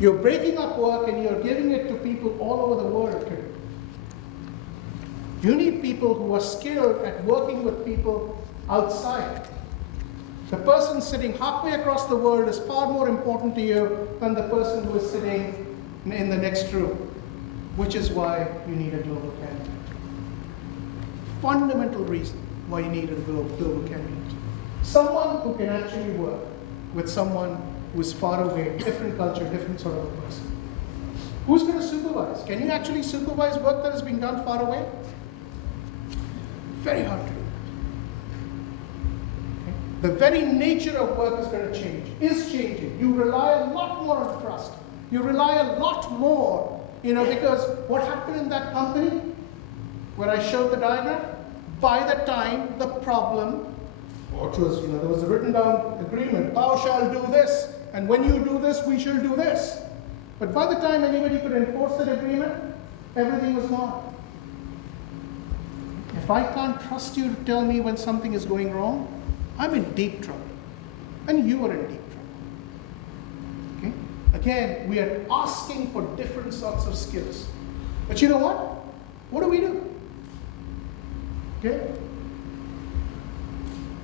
You're breaking up work and you're giving it to people all over the world. You need people who are skilled at working with people outside. The person sitting halfway across the world is far more important to you than the person who is sitting in the next room, which is why you need a global candidate. Fundamental reason why you need a global candidate. Someone who can actually work with someone who is far away, different culture, different sort of a person. Who's going to supervise? Can you actually supervise work that is being done far away? Very hard to do. Okay? The very nature of work is going to change, is changing. You rely a lot more on trust. You rely a lot more, because what happened in that company, where I showed the diagram, by the time the problem, which was, there was a written down agreement, thou shalt do this, and when you do this, we shall do this. But by the time anybody could enforce that agreement, everything was gone. If I can't trust you to tell me when something is going wrong, I'm in deep trouble. And you are in deep trouble. Okay? Again, we are asking for different sorts of skills. But you know what? What do? Okay?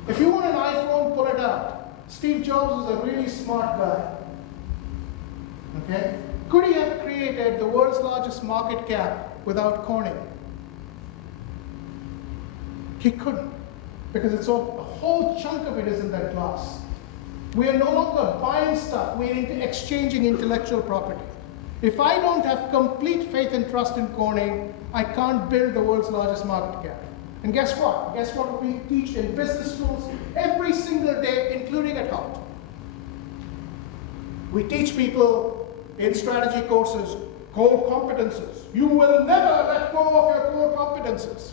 If you want an iPhone, pull it out. Steve Jobs was a really smart guy. Okay? Could he have created the world's largest market cap without Corning? He couldn't, because a whole chunk of it is in that glass. We are no longer buying stuff, we're exchanging intellectual property. If I don't have complete faith and trust in Corning, I can't build the world's largest market cap. And guess what? Guess what we teach in business schools every single day, including at home? We teach people in strategy courses, core competences. You will never let go of your core competences.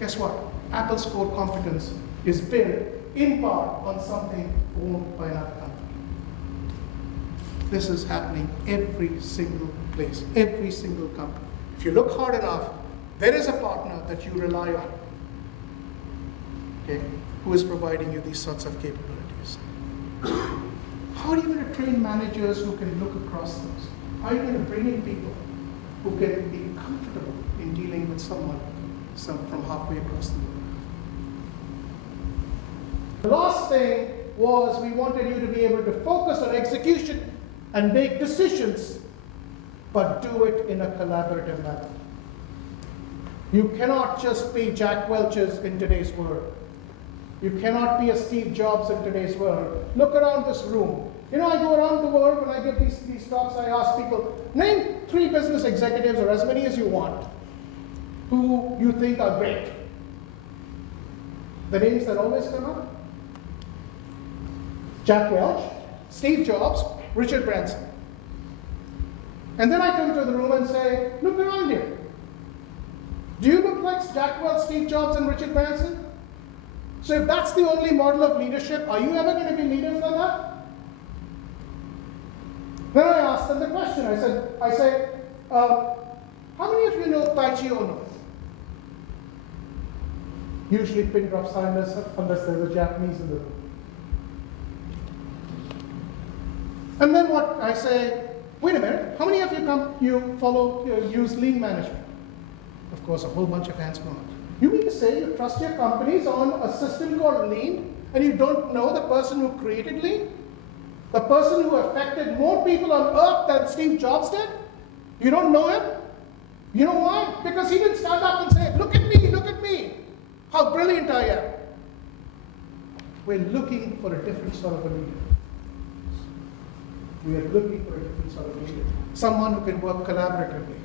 Guess what? Apple's core competence is built in part on something owned by another company. This is happening every single place, every single company. If you look hard enough, there is a partner that you rely on, okay, who is providing you these sorts of capabilities. How are you going to train managers who can look across those? How are you going to bring in people who can be comfortable in dealing with someone from halfway across the world? The last thing was we wanted you to be able to focus on execution and make decisions, but do it in a collaborative manner. You cannot just be Jack Welch's in today's world. You cannot be a Steve Jobs in today's world. Look around this room. I go around the world when I give these talks, I ask people, name 3 business executives, or as many as you want, who you think are great. The names that always come up: Jack Welch, Steve Jobs, Richard Branson. And then I come to the room and say, look around here. Do you look like Jack Welch, Steve Jobs, and Richard Branson? So if that's the only model of leadership, are you ever going to be leaders like that? Then I asked them the question. I say, how many of you know Taichi Ono? Usually pin drop silence unless there's a Japanese in the room. And then what I say, wait a minute, how many of you use lean management? Of course, a whole bunch of hands go up. You mean to say you trust your companies on a system called lean, and you don't know the person who created lean? The person who affected more people on earth than Steve Jobs did? You don't know him? You know why? Because he didn't stand up and say, look at me, how brilliant I am. We're looking for a different sort of a leader. We are looking for a different sort of leader. Someone who can work collaboratively.